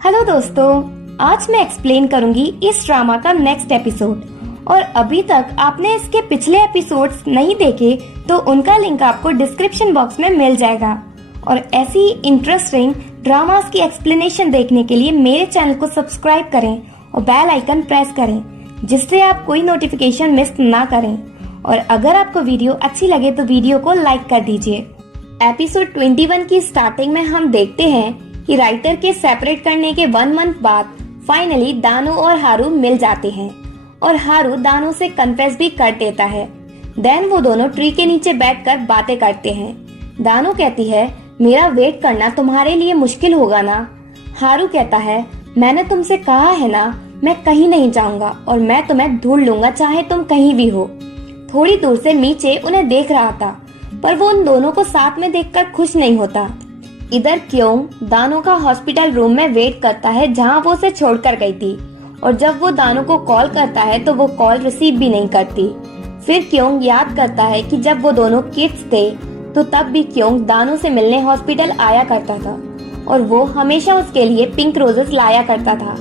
Hello दोस्तों, आज मैं एक्सप्लेन करूंगी इस ड्रामा का नेक्स्ट एपिसोड। और अभी तक आपने इसके पिछले एपिसोड्स नहीं देखे तो उनका लिंक आपको डिस्क्रिप्शन बॉक्स में मिल जाएगा। और ऐसी इंटरेस्टिंग ड्रामास की एक्सप्लेनेशन देखने के लिए मेरे चैनल को सब्सक्राइब करें और बेल आइकन प्रेस करें, जिससे आप कोई नोटिफिकेशन मिस ना करें। और अगर आपको वीडियो अच्छी लगे तो वीडियो को लाइक कर दीजिए। एपिसोड 21 की स्टार्टिंग में हम देखते हैं कि राइटर के सेपरेट करने के 1 मंथ बाद फाइनली दानो और हारू मिल जाते हैं और हारू दानो से कन्फेस भी कर देता है। देन वो दोनों ट्री के नीचे बैठकर बातें करते हैं। दानो कहती है, मेरा वेट करना तुम्हारे लिए मुश्किल होगा ना। हारू कहता है, मैंने तुमसे कहा है ना, मैं कहीं नहीं जाऊंगा और मैं तुम्हें ढूंढ लूंगा चाहे तुम कहीं भी हो। थोड़ी दूर से मीचे उन्हें देख रहा था, पर वो उन दोनों को साथ में देखकर खुश नहीं होता। इधर क्योंग दानो का हॉस्पिटल रूम में वेट करता है जहां वो उसे छोड़कर गई थी, और जब वो दानो को कॉल करता है तो वो कॉल रिसीव भी नहीं करती। फिर क्योंग याद करता है कि जब वो दोनों किड्स थे तो तब भी क्योंग दानो से मिलने हॉस्पिटल आया करता था और वो हमेशा उसके लिए पिंक रोजेस लाया करता था।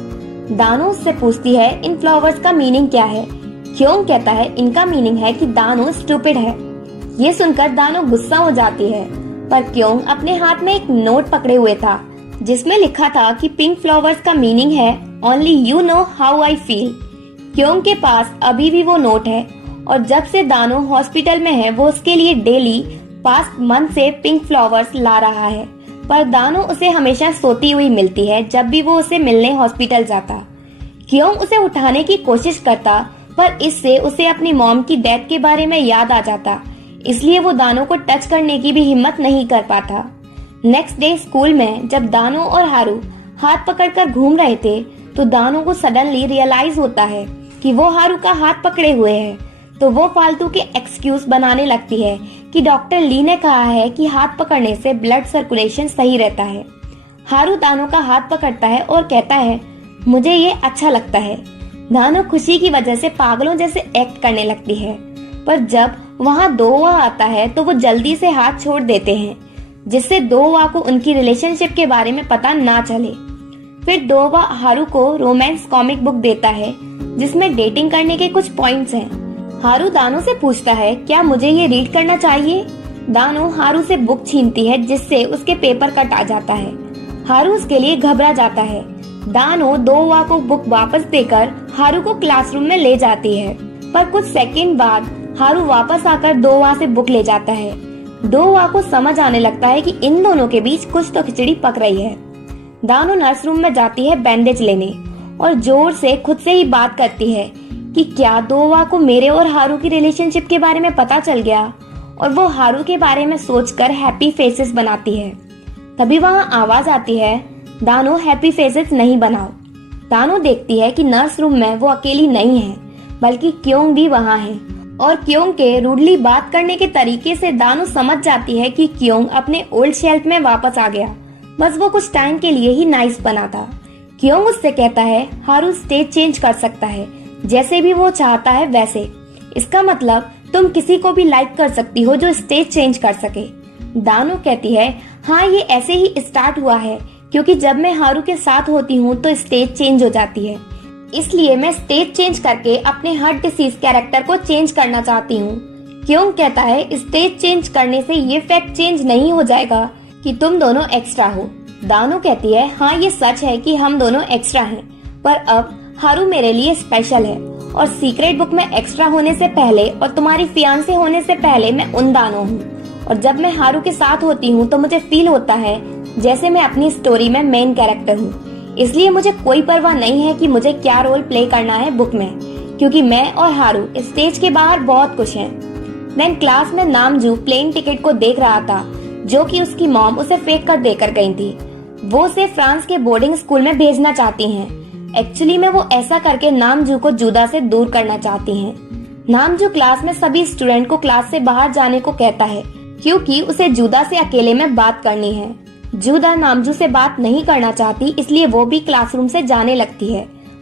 दानो उससे पूछती है, इन फ्लावर्स का मीनिंग क्या है। क्योंग कहता है, इनका मीनिंग है कि दानो स्टूपिड है। ये सुनकर दानो गुस्सा हो जाती है, पर क्योंग अपने हाथ में एक नोट पकड़े हुए था जिसमें लिखा था कि पिंक फ्लावर्स का मीनिंग है only you know how I feel. Kyung के पास अभी भी वो नोट है और जब से दानो हॉस्पिटल में है वो उसके लिए डेली पास्ट मंथ से पिंक फ्लावर्स ला रहा है, पर दानो उसे हमेशा सोती हुई मिलती है जब भी वो उसे मिलने हॉस्पिटल जाता। क्योंग उसे उठाने की कोशिश करता, पर इससे उसे अपनी मॉम की डेथ के बारे में याद आ जाता, इसलिए वो दानो को टच करने की भी हिम्मत नहीं कर पाता। नेक्स्ट डे स्कूल में जब दानो और हारू हाथ पकड़कर घूम रहे थे तो दानो को सडनली रियलाइज होता है कि वो हारू का हाथ पकड़े हुए है, तो वो फालतू के एक्सक्यूज बनाने लगती है कि डॉक्टर ली ने कहा है कि हाथ पकड़ने से ब्लड सर्कुलेशन सही रहता है। हारू दानो का हाथ पकड़ता है और कहता है, मुझे ये अच्छा लगता है। दानो खुशी की वजह से पागलों जैसे एक्ट करने लगती है, पर जब वहाँ दोवा आता है तो वो जल्दी से हाथ छोड़ देते हैं, जिससे दोवा को उनकी रिलेशनशिप के बारे में पता ना चले। फिर दोवा हारू को रोमांस कॉमिक बुक देता है जिसमें डेटिंग करने के कुछ पॉइंट्स हैं। हारू दानो से पूछता है, क्या मुझे ये रीड करना चाहिए। दानो हारू से बुक छीनती है जिससे उसके पेपर कट आ जाता है। हारू उसके लिए घबरा जाता है। दानो दोवा को बुक वापस देकर हारू को क्लासरूम में ले जाती है, पर कुछ सेकंड बाद हारू वापस आकर दोवा से बुक ले जाता है। दोवा को समझ आने लगता है कि इन दोनों के बीच कुछ तो खिचड़ी पक रही है। दानो नर्स रूम में जाती है बैंडेज लेने और जोर से खुद से ही बात करती है कि क्या दोवा को मेरे और हारू की रिलेशनशिप के बारे में पता चल गया, और वो हारू के बारे में सोचकर हैप्पी फेसेस बनाती है। तभी वहाँ आवाज आती है, दानो हैप्पी फेसेस नहीं बनाओ। दानो देखती है कि नर्स रूम में वो अकेली नहीं है, बल्कि क्योंग भी वहाँ है, और क्योंग के रूडली बात करने के तरीके से दानो समझ जाती है कि क्योंग अपने ओल्ड शेल्फ में वापस आ गया, बस वो कुछ टाइम के लिए ही नाइस बना था। क्योंग उससे कहता है, हारू स्टेज चेंज कर सकता है जैसे भी वो चाहता है वैसे। इसका मतलब तुम किसी को भी लाइक कर सकती हो जो स्टेज चेंज कर सके। दानो कहती है, हाँ ये ऐसे ही स्टार्ट हुआ है, क्योंकि जब मैं हारू के साथ होती हूँ तो स्टेज चेंज हो जाती है, इसलिए मैं स्टेज चेंज करके अपने हार्ट डिसीज कैरेक्टर को चेंज करना चाहती हूँ। क्योंग कहता है, स्टेज चेंज करने से ये फैक्ट चेंज नहीं हो जाएगा कि तुम दोनों एक्स्ट्रा हो। दानो कहती है, हाँ ये सच है कि हम दोनों एक्स्ट्रा हैं, पर अब हारू मेरे लिए स्पेशल है और सीक्रेट बुक में एक्स्ट्रा होने से पहले और तुम्हारी फियांसे होने से पहले मैं उन दानो हूँ, और जब मैं हारू के साथ होती हूँ तो मुझे फील होता है जैसे मैं अपनी स्टोरी में मेन कैरेक्टर हूँ। इसलिए मुझे कोई परवाह नहीं है कि मुझे क्या रोल प्ले करना है बुक में, क्योंकि मैं और हारू स्टेज के बाहर बहुत खुश हैं। देन क्लास में नामजू प्लेन टिकट को देख रहा था जो कि उसकी मॉम उसे फेंक कर देकर गई थी। वो उसे फ्रांस के बोर्डिंग स्कूल में भेजना चाहती हैं। एक्चुअली में वो ऐसा करके नामजू को जुदा से दूर करना चाहती हैं। नामजू क्लास में सभी स्टूडेंट को क्लास से बाहर जाने को कहता है क्योंकि उसे जुदा से अकेले में बात करनी है। जुदा नामजू से बात नहीं करना चाहती, इसलिए वो भी क्लासरूम से जाने लगती है,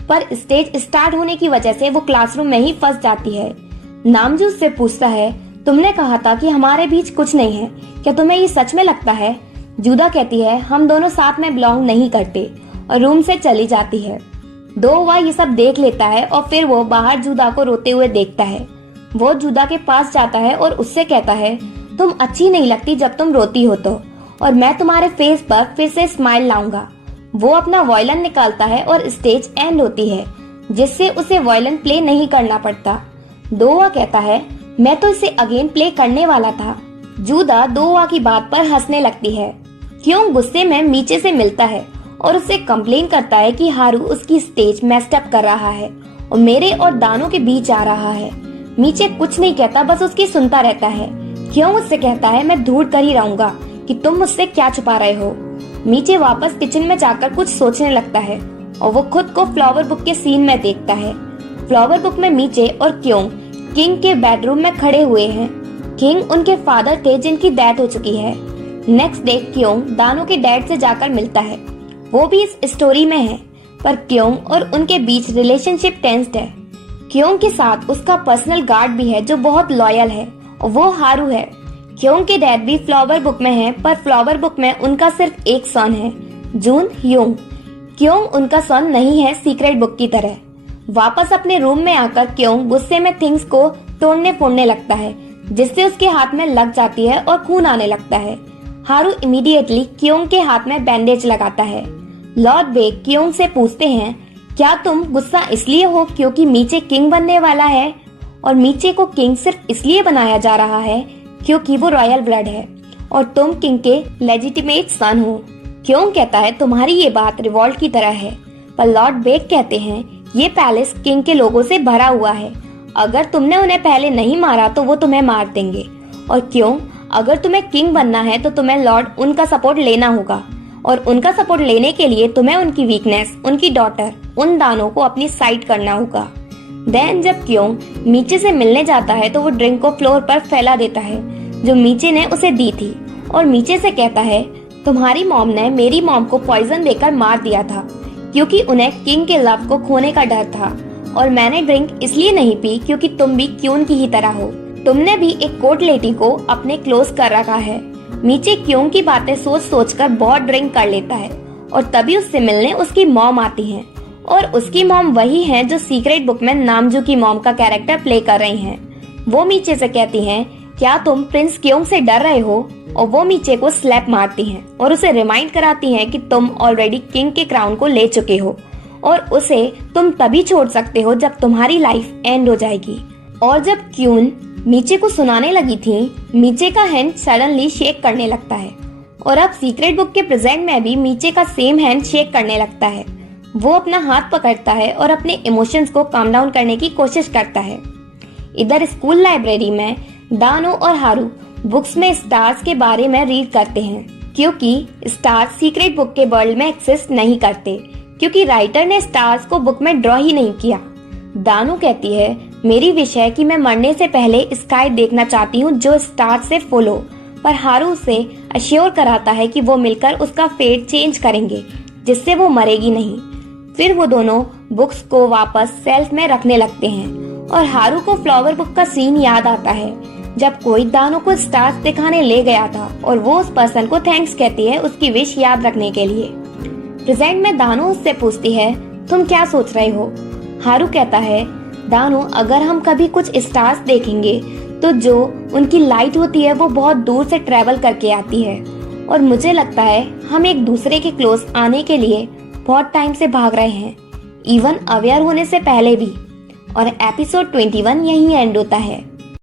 पर स्टेज स्टार्ट होने की वजह से वो क्लासरूम में ही फंस जाती है। नामजू से पूछता है, तुमने कहा था कि हमारे बीच कुछ नहीं है, क्या तुम्हें ये सच में लगता है। जुदा कहती है, हम दोनों साथ में बिलोंग नहीं करते और रूम से चली जाती है। दोवा ये सब देख लेता है और फिर वो बाहर जुदा को रोते हुए देखता है। वो जुदा के पास जाता है और उससे कहता है, तुम अच्छी नहीं लगती जब तुम रोती हो तो, और मैं तुम्हारे फेस पर फिर से स्माइल लाऊंगा। वो अपना वायलिन निकालता है और स्टेज एंड होती है, जिससे उसे वायलिन प्ले नहीं करना पड़ता। दोवा कहता है, मैं तो इसे अगेन प्ले करने वाला था। जुदा दोवा की बात पर हंसने लगती है। क्यों गुस्से में मीचे से मिलता है और उससे कंप्लेन करता है कि हारू उसकी स्टेज मेस्ड अप कर रहा है और मेरे और दानों के बीच आ रहा है। मीचे कुछ नहीं कहता, बस उसकी सुनता रहता है। क्यों उससे कहता है, मैं ढूंढ कर ही रहूंगा कि तुम मुझसे क्या छुपा रहे हो। मीचे वापस किचन में जाकर कुछ सोचने लगता है और वो खुद को फ्लावर बुक के सीन में देखता है। फ्लावर बुक में मीचे और क्यों किंग के बेडरूम में खड़े हुए हैं। किंग उनके फादर थे जिनकी डेथ हो चुकी है। नेक्स्ट डे क्यों दानों के डैड से जाकर मिलता है। वो भी इस स्टोरी में है, पर क्यों और उनके बीच रिलेशनशिप टेंस्ड है। क्यों के साथ उसका पर्सनल गार्ड भी है जो बहुत लॉयल है और वो हारू है। क्यों के डैड भी फ्लावर बुक में है, पर फ्लावर बुक में उनका सिर्फ एक सन है, जून ह्यूंग। क्यों उनका सन नहीं है सीक्रेट बुक की तरह। वापस अपने रूम में आकर क्यों गुस्से में थिंग्स को तोड़ने फोड़ने लगता है, जिससे उसके हाथ में लग जाती है और खून आने लगता है। हारू इमीडिएटली क्यों के हाथ में बैंडेज लगाता है। लॉर्ड बे क्यों से पूछते हैं, क्या तुम गुस्सा इसलिए हो क्योंकि मीचे किंग बनने वाला है, और मीचे को किंग सिर्फ इसलिए बनाया जा रहा है क्योंकि वो रॉयल ब्लड है और तुम किंग के लेजिटिमेट सन हो। क्यों कहता है, तुम्हारी ये बात रिवॉल्ट की तरह है, पर लॉर्ड बेक कहते हैं, ये पैलेस किंग के लोगों से भरा हुआ है। अगर तुमने उन्हें पहले नहीं मारा तो वो तुम्हें मार देंगे। और क्यों, अगर तुम्हें किंग बनना है तो तुम्हें लॉर्ड उनका सपोर्ट लेना होगा, और उनका सपोर्ट लेने के लिए तुम्हें उनकी वीकनेस, उनकी डॉटर, उन दानों को अपनी साइड करना होगा। देन जब क्यों मीचे से मिलने जाता है तो वो ड्रिंक को फ्लोर पर फैला देता है जो मीचे ने उसे दी थी, और मीचे से कहता है, तुम्हारी मॉम ने मेरी मॉम को पॉइजन देकर मार दिया था क्योंकि उन्हें किंग के लव को खोने का डर था, और मैंने ड्रिंक इसलिए नहीं पी क्योंकि तुम भी क्यून की ही तरह हो। तुमने भी एक कोर्ट लेडी को अपने क्लोज कर रखा है। मीचे क्यों की बातें सोच सोच कर बहुत ड्रिंक कर लेता है, और तभी उससे मिलने उसकी मॉम आती हैं, और उसकी मॉम वही हैं जो सीक्रेट बुक में नामजू की मॉम का कैरेक्टर प्ले कर रही हैं। वो मीचे से कहती हैं, क्या तुम प्रिंस क्यों से डर रहे हो, और वो मीचे को स्लैप मारती हैं और उसे रिमाइंड कराती हैं कि तुम ऑलरेडी किंग के क्राउन को ले चुके हो और उसे तुम तभी छोड़ सकते हो जब तुम्हारी लाइफ एंड हो जाएगी। और जब क्यून मीचे को सुनाने लगी थी, मीचे का हैंड सडनली शेक करने लगता है, और अब सीक्रेट बुक के प्रेजेंट में भी मीचे का सेम हैंड शेक करने लगता है। वो अपना हाथ पकड़ता है और अपने इमोशंस को काम डाउन करने की कोशिश करता है। इधर स्कूल लाइब्रेरी में दानो और हारू बुक्स में स्टार्स के बारे में रीड करते हैं, क्योंकि स्टार्स सीक्रेट बुक के वर्ल्ड में एक्सिस्ट नहीं करते, क्योंकि राइटर ने स्टार्स को बुक में ड्रॉ ही नहीं किया। दानू कहती है, मेरी विश है कि मैं मरने से पहले स्काई देखना चाहती हूँ जो स्टार से फुल हो, पर हारू उसे अश्योर कराता है कि वो मिलकर उसका फेट चेंज करेंगे जिससे वो मरेगी नहीं। फिर वो दोनों बुक्स को वापस सेल्फ में रखने लगते हैं, और हारू को फ्लावर बुक का सीन याद आता है जब कोई दानों को स्टार्स दिखाने ले गया था, और वो उस पर्सन को थैंक्स कहती है उसकी विश याद रखने के लिए। प्रेजेंट में दानू उससे पूछती है, तुम क्या सोच रहे हो। हारू कहता है, दानू, अगर हम कभी कुछ स्टार्स देखेंगे तो जो उनकी लाइट होती है वो बहुत दूर से ट्रेवल करके आती है, और मुझे लगता है हम एक दूसरे के क्लोज आने के लिए बहुत टाइम से भाग रहे हैं, इवन अवेयर होने से पहले भी। और एपिसोड 21 यहीं एंड होता है।